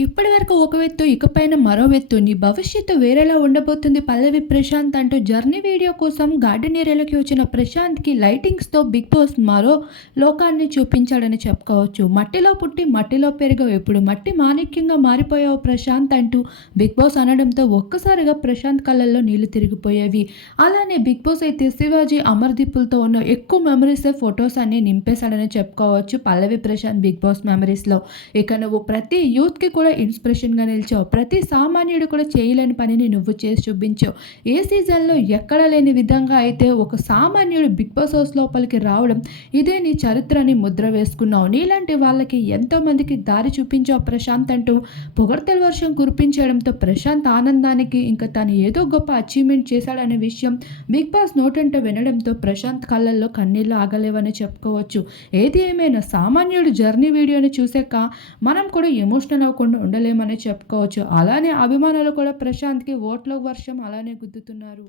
ఇప్పటి వరకు ఒక వెత్తు ఇకపైన మరో వెత్తు నీ భవిష్యత్తు వేరేలా ఉండబోతుంది. పల్లవి ప్రశాంత్ అంటూ జర్నీ వీడియో కోసం గార్డెన్ ఏరియాలోకి వచ్చిన ప్రశాంత్కి లైటింగ్స్తో బిగ్ బాస్ మరో లోకాన్ని చూపించాడని చెప్పుకోవచ్చు. మట్టిలో పుట్టి మట్టిలో పెరిగావు. ఎప్పుడు మట్టి మాణిక్యంగా మారిపోయావు ప్రశాంత్ అంటూ బిగ్ బాస్ అనడంతో ఒక్కసారిగా ప్రశాంత్ కళ్ళల్లో నీళ్ళు తిరిగిపోయేవి. అలానే బిగ్ బాస్ అయితే శివాజీ అమర్దీపులతో ఉన్న ఎక్కువ మెమరీస్ ఫొటోస్ అన్ని నింపేశాడని చెప్పుకోవచ్చు పల్లవి ప్రశాంత్ బిగ్ బాస్ మెమరీస్లో. ఇక నువ్వు ప్రతి యూత్కి కూడా కూడా ఇన్స్పిరేషన్గా నిలిచావు. ప్రతి సామాన్యుడు కూడా చేయలేని పనిని నువ్వు చేసి చూపించావు. ఏ సీజన్లో ఎక్కడ లేని విధంగా అయితే ఒక సామాన్యుడు బిగ్ బాస్ హౌస్ లోపలికి రావడం ఇదే నీ చరిత్రని ముద్ర వేసుకున్నావు. నీలాంటి వాళ్ళకి ఎంతోమందికి దారి చూపించావు ప్రశాంత్ అంటూ పొగడ్తల వర్షం కురిపించడంతో ప్రశాంత్ ఆనందానికి ఇంకా తను ఏదో గొప్ప అచీవ్మెంట్ చేశాడనే విషయం బిగ్ బాస్ నోటంట వినడంతో ప్రశాంత్ కళ్ళల్లో కన్నీళ్ళు ఆగలేవని చెప్పుకోవచ్చు. ఏది ఏమైనా సామాన్యుడు జర్నీ వీడియోని చూసాక మనం కూడా ఎమోషనల్ అవ్వకుండా ఉండలేమని చెప్పుకోవచ్చు. అలానే అభిమానులు కూడా ప్రశాంత్కి ఓట్ల వర్షం అలానే గుద్దుతున్నారు.